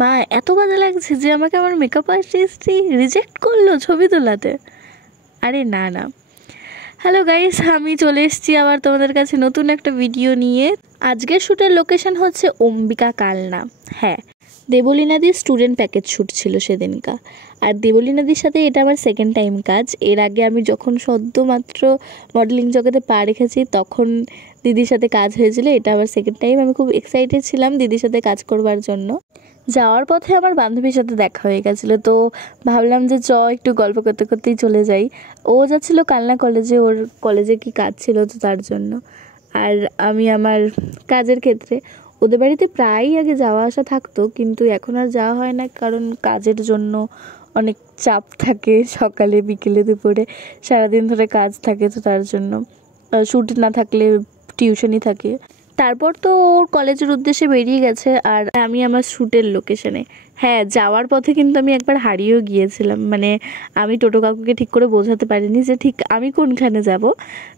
মা এত বাজে লাগছে যে আমাকে আমার মেকআপ আর্টিস্টই রিজেক্ট করলো ছবি তোলাতে। আরে না না। হ্যালো গাইস, আমি চলে এসেছি আবার তোমাদের কাছে নতুন একটা ভিডিও নিয়ে। আজকের শ্যুটের লোকেশন হচ্ছে অম্বিকা কালনা। হ্যাঁ, দেবলীনাদির স্টুডেন্ট প্যাকেজ শ্যুট ছিল সেদিনকা। আর দেবলীনাদির সাথে এটা আমার সেকেন্ড টাইম কাজ। এর আগে আমি যখন সদ্য মাত্র মডেলিং জগতে পা রেখেছি তখন দিদির সাথে কাজ হয়েছিল। এটা আমার সেকেন্ড টাইম। আমি খুব এক্সাইটেড ছিলাম দিদির সাথে কাজ করবার জন্য। যাওয়ার পথে আমার বান্ধবীর সাথে দেখা হয়ে গেছিলো, তো ভাবলাম যে একটু গল্প করতে করতেই চলে যাই। ও যাচ্ছিলো কালনা কলেজে, ওর কলেজে কি কাজ ছিল তো তার জন্য। আর আমি আমার কাজের ক্ষেত্রে ওদের বাড়িতে প্রায়ই আগে যাওয়া আসা থাকতো, কিন্তু এখন আর যাওয়া হয় না, কারণ কাজের জন্য অনেক চাপ থাকে। সকালে বিকেলে দুপুরে সারাদিন ধরে কাজ থাকে, তো তার জন্য শ্যুট না থাকলে টিউশনই থাকে। তারপর তো ওর কলেজের উদ্দেশ্যে বেরিয়ে গেছে আর আমি আমার শ্যুটের লোকেশনে। হ্যাঁ, যাওয়ার পথে কিন্তু আমি একবার হারিয়েও গিয়েছিলাম। মানে আমি টোটো কাকুকে ঠিক করে বোঝাতে পারিনি যে ঠিক আমি কোনখানে যাব,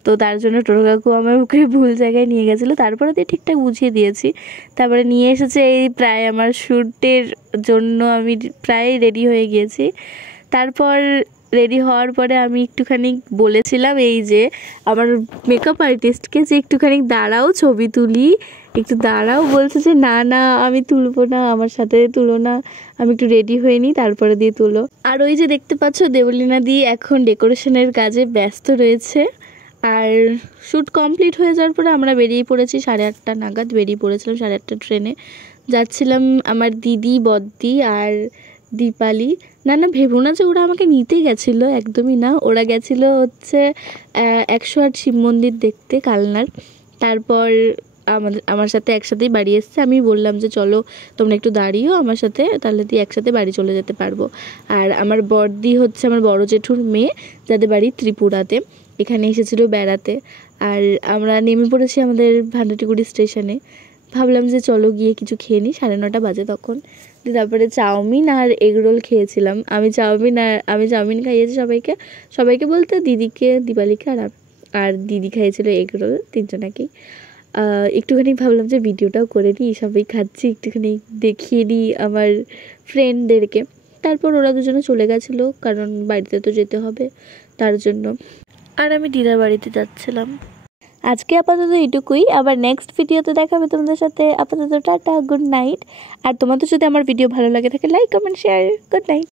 তো তার জন্য টোটো কাকু আমাকে ভুল জায়গায় নিয়ে গেছিলো। তারপরে দিয়ে ঠিকঠাক বুঝিয়ে দিয়েছি, তারপরে নিয়ে এসেছে। এই প্রায় আমার শ্যুটের জন্য আমি প্রায় রেডি হয়ে গিয়েছি। তারপর রেডি হওয়ার পরে আমি একটুখানি বলেছিলাম এই যে আমার মেকআপ আর্টিস্টকে যে একটুখানি দাঁড়াও, ছবি তুলি, একটু দাঁড়াও। বলছে যে না না আমি তুলবো না, আমার সাথে তুলো না, আমি একটু রেডি হয়ে নিই তারপরে দিয়ে তুলো। আর ওই যে দেখতে পাচ্ছ দেবলীনাদি এখন ডেকোরেশনের কাজে ব্যস্ত রয়েছে। আর শ্যুট কমপ্লিট হয়ে যাওয়ার পরে আমরা বেরিয়ে পড়েছি 8:30 নাগাদ। বেরিয়ে পড়েছিলাম 8:30 ট্রেনে। যাচ্ছিলাম আমার দিদি, বদ্দি আর দীপালি। না না, ভেবো না যে ওরা আমাকে নিতে গেছিলো, একদমই না। ওরা গেছিলো হচ্ছে 108 শিব মন্দির দেখতে কালনার। তারপর আমার সাথে একসাথেই বাড়ি এসছে। আমি বললাম যে চলো তোমরা একটু দাঁড়িয়েও আমার সাথে, তাহলে দিয়ে একসাথে বাড়ি চলে যেতে পারবো। আর আমার বড়দি হচ্ছে আমার বড় জেঠুর মেয়ে, যাদের বাড়ি ত্রিপুরাতে, এখানে এসেছিলো বেড়াতে। আর আমরা নেমে পড়েছি আমাদের ভান্ডাটিগুড়ি স্টেশনে। ভাবলাম যে চলো গিয়ে কিছু খেয়ে নিই, 9:30 বাজে তখন। তারপরে চাউমিন আর এগরোল খেয়েছিলাম। আমি চাউমিন খাইয়েছি সবাইকে বলতে দিদিকে, দীপালিকে আর দিদি খাইয়েছিল এগরোল, তিনজনাকেই। একটুখানি ভাবলাম যে ভিডিওটাও করে নিই, সবাই খাচ্ছি, একটুখানি দেখিয়ে নিই আমার ফ্রেন্ডদেরকে। তারপর ওরা দুজনে চলে গেছিলো, কারণ বাড়িতে তো যেতে হবে তার জন্য। আর আমি দিদার বাড়িতে যাচ্ছিলাম। আজকে আপাতত এইটুকুই, আবার নেক্সট ভিডিওতে দেখা হবে তোমাদের সাথে। আপাতত টাটা, গুড নাইট। আর তোমাদের যদি আমার ভিডিও ভালো লাগে থাকে like, comment, share. Good night.